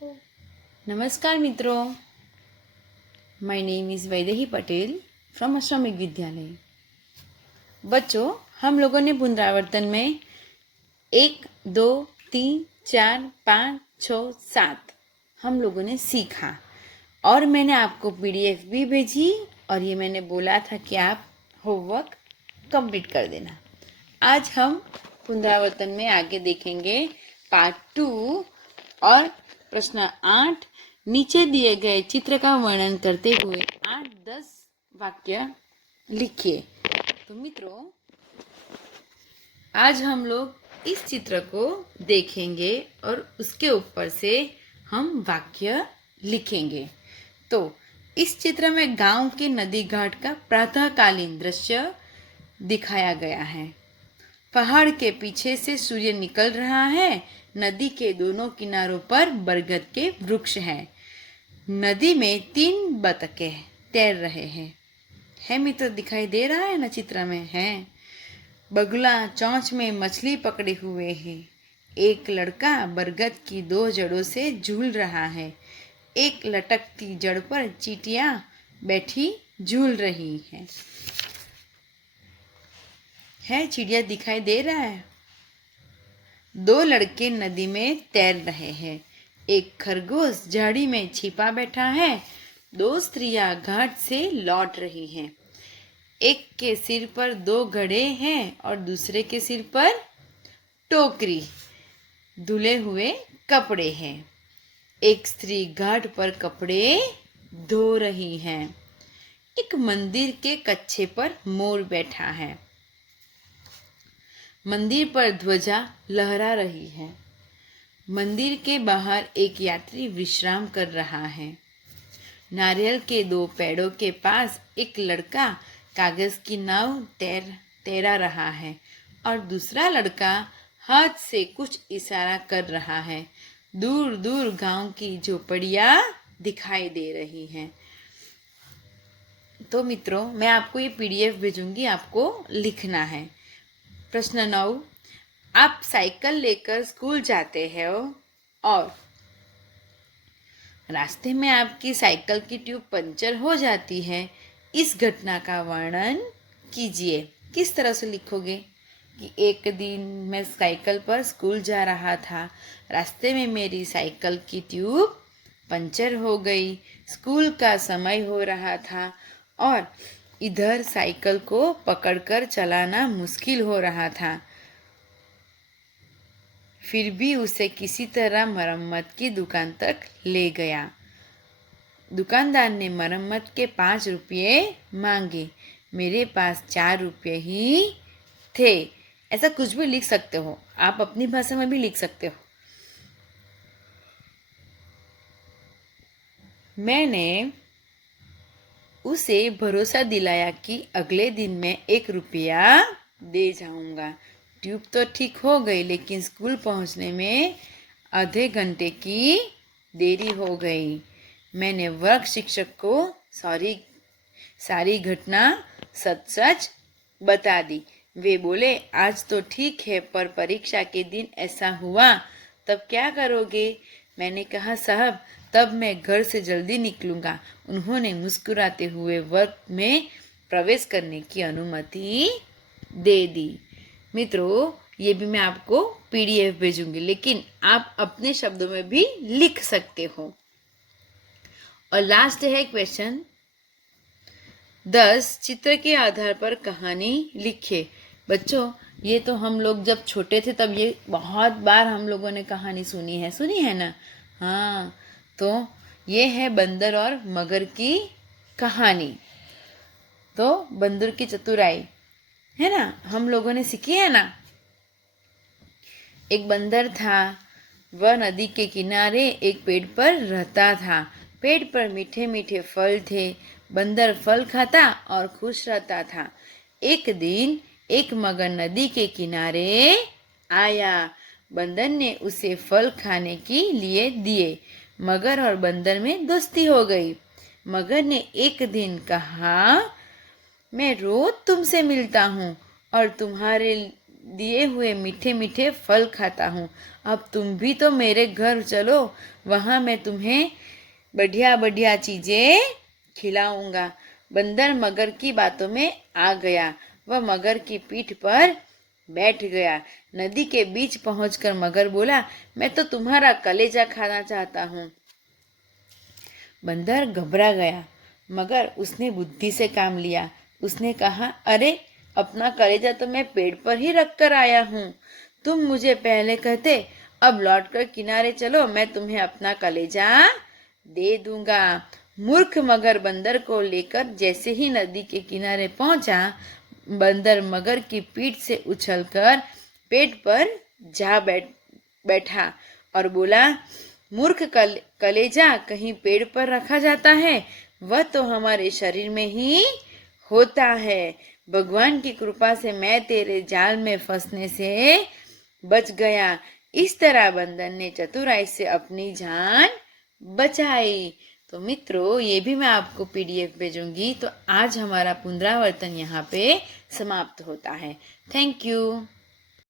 नमस्कार मित्रों, my name is Vaidehi Patel from Ashramik Vidyalaya. बच्चों, हम लोगों ने पुनरावर्तन में 1, 2, 3, 4, 5, 6, 7 हम लोगों ने सीखा और मैंने आपको पीडीएफ भी भेजी और ये मैंने बोला था कि आप होमवर्क कंप्लीट कर देना। आज हम पुनरावर्तन में आगे देखेंगे पार्ट 2 और प्रश्न 8। नीचे दिए गए चित्र का वर्णन करते हुए 8-10 वाक्य लिखिए। तो मित्रों, आज हम लोग इस चित्र को देखेंगे और उसके ऊपर से हम वाक्य लिखेंगे। तो इस चित्र में गांव के नदी घाट का प्रातःकालीन दृश्य दिखाया गया है। पहाड़ के पीछे से सूर्य निकल रहा है। नदी के दोनों किनारों पर बरगद के वृक्ष हैं। नदी में 3 बतखें तैर रहे हैं। है मित्र, दिखाई दे रहा है ना चित्र में? है। बगुला चोंच में मछली पकड़े हुए है। एक लड़का बरगद की 2 जड़ों से झूल रहा है। एक लटकती जड़ पर चींटियां बैठी झूल रही है। चिड़िया दिखाई दे रहा है। 2 लड़के नदी में तैर रहे हैं। एक खरगोश झाड़ी में छिपा बैठा है। 2 स्त्रियां घाट से लौट रही हैं। एक के सिर पर 2 घड़े हैं और दूसरे के सिर पर टोकरी, धुले हुए कपड़े हैं। एक स्त्री घाट पर कपड़े धो रही है। एक मंदिर के कच्छे पर मोर बैठा है। मंदिर पर ध्वजा लहरा रही है। मंदिर के बाहर एक यात्री विश्राम कर रहा है। नारियल के 2 पेड़ों के पास एक लड़का कागज की नाव तैरा रहा है और दूसरा लड़का हाथ से कुछ इशारा कर रहा है। दूर दूर गांव की झोपड़ियां दिखाई दे रही हैं। तो मित्रों, मैं आपको ये पीडीएफ भेजूंगी, आपको लिखना है। प्रश्न 9, आप साइकिल लेकर स्कूल जाते हो और रास्ते में आपकी साइकिल की ट्यूब पंचर हो जाती है। इस घटना का वर्णन कीजिए। किस तरह से लिखोगे कि एक दिन मैं साइकिल पर स्कूल जा रहा था। रास्ते में मेरी साइकिल की ट्यूब पंचर हो गई। स्कूल का समय हो रहा था और इधर साइकिल को पकड़कर चलाना मुश्किल हो रहा था। फिर भी उसे किसी तरह मरम्मत की दुकान तक ले गया। दुकानदार ने मरम्मत के 5 रुपये मांगे। मेरे पास 4 रुपये ही थे। ऐसा कुछ भी लिख सकते हो, आप अपनी भाषा में भी लिख सकते हो। मैंने उसे भरोसा दिलाया कि अगले दिन मैं 1 रुपया दे जाऊंगा। ट्यूब तो ठीक हो गई, लेकिन स्कूल पहुंचने में आधे घंटे की देरी हो गई। मैंने वर्ग शिक्षक को सारी घटना सच बता दी। वे बोले, आज तो ठीक है, पर परीक्षा के दिन ऐसा हुआ तब क्या करोगे? मैंने कहा, साहब, तब मैं घर से जल्दी निकलूंगा। उन्होंने मुस्कुराते हुए वर्ग में प्रवेश करने की अनुमति दे दी। मित्रों, ये भी मैं आपको पीडीएफ भेजूंगी, लेकिन आप अपने शब्दों में भी लिख सकते हो। और लास्ट है क्वेश्चन 10, चित्र के आधार पर कहानी लिखे। बच्चों, ये तो हम लोग जब छोटे थे तब ये बहुत बार हम लोगों ने कहानी सुनी है ना? हाँ, तो ये है बंदर और मगर की कहानी। तो बंदर की चतुराई है ना, हम लोगों ने सीखी है ना। एक बंदर था। वह नदी के किनारे एक पेड़ पर रहता था। पेड़ पर मीठे मीठे फल थे। बंदर फल खाता और खुश रहता था। एक दिन एक मगर नदी के किनारे आया। बंदर ने उसे फल खाने के लिए दिए। मगर और बंदर में दोस्ती हो गई। मगर ने एक दिन कहा, मैं रोज तुमसे मिलता हूँ और तुम्हारे दिए हुए मीठे मीठे फल खाता हूँ। अब तुम भी तो मेरे घर चलो, वहाँ मैं तुम्हें बढ़िया बढ़िया चीजें खिलाऊंगा। बंदर मगर की बातों में आ गया। वह मगर की पीठ पर बैठ गया। नदी के बीच पहुंचकर मगर बोला, मैं तो तुम्हारा कलेजा खाना चाहता हूँ। बंदर घबरा गया, मगर उसने बुद्धि से काम लिया। उसने कहा, अरे अपना कलेजा तो मैं पेड़ पर ही रख कर आया हूँ। तुम मुझे पहले कहते, अब लौटकर किनारे चलो, मैं तुम्हें अपना कलेजा दे दूंगा। मूर्ख मगर बंदर को लेकर जैसे ही नदी के किनारे पहुंचा, बंदर मगर की पीठ से उछलकर पेट पर जा बैठा और बोला, मूर्ख कलेजा कहीं पेड़ पर रखा जाता है? वह तो हमारे शरीर में ही होता है। भगवान की कृपा से मैं तेरे जाल में फंसने से बच गया। इस तरह बंदर ने चतुराई से अपनी जान बचाई। तो मित्रों, ये भी मैं आपको पीडीएफ भेजूंगी। तो आज हमारा पुनरावर्तन यहाँ पे समाप्त होता है। Thank you.